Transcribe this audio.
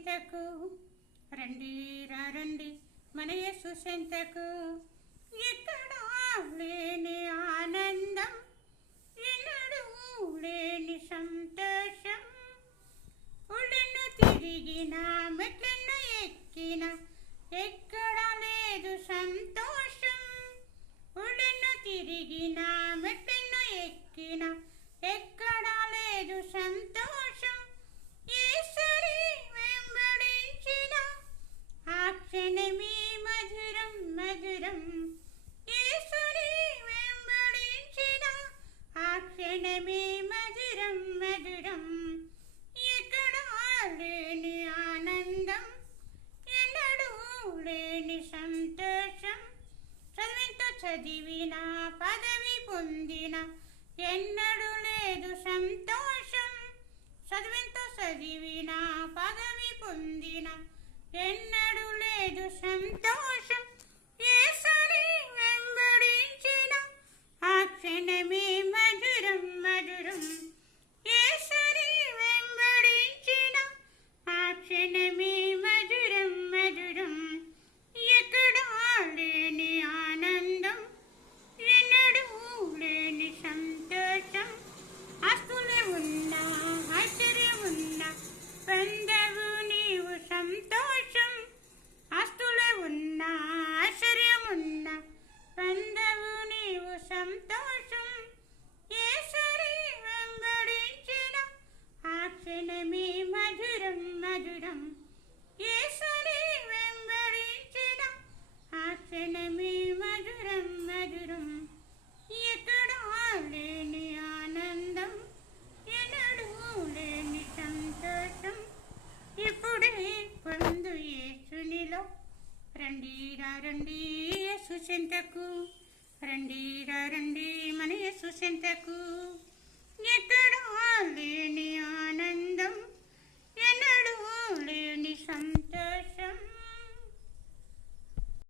చెంతకు రండి రండి మన యేసు చెంతకు. ఎక్కడా లేని ఆనందం, ఎన్నడూ లేని సంతోషం, ఉడను తిరిగిన మెట్లను ఎక్కిన ఎక్కడా లేదు సంతోషం. ఉడను తిరిగిన మెట్లను ఎక్కిన ఎక్కడా లేదు సంతోషం. యేసుని వెంబడించిన ఆ క్షణమే మధురం మధురం. యేసుని వెంబడించిన ఆ క్షణమే మధురం మధురం. ఎక్కడా లేని ఆనందం, ఎన్నడూ లేని సంతోషం, చదివెంతో చదివిన పదవి పొందిన ఎన్నడూ లేదు సంతోషం. చదివెంతో చదివిన పదవి పొందిన ఎన్నడూ లేదు సంతోషం. యేసుని వెంబడించిన ఆ క్షణమే మధురం మధురం. యేసుని వెంబడించిన ఆ క్షణమే మధురం మధురం. ఎక్కడా లేని ఆనందం, ఎన్నడూ లేని సంతోషం, ఆస్తులే ఉన్నా ఐశ్వర్యం ఉన్నా పొందవు నీవు సంతోషం. ఆస్తులే ఉన్నా ఐశ్వర్యం ఉన్నా పొందవు నీవు సంతోషం. యేసుని వెంబడించిన ఆ క్షణమే మధురం మధురం. యేసుని వెంబడించిన ఆ క్షణమే మధురం మధురం. ఎక్కడా లేని ఆనందం, ఎన్నడూ లేని సంతోషం, ఇప్పుడే పొందు యేసునిలో. రండి రండి యేసు చెంతకు, రండి రండి మన యేసు చెంతకు.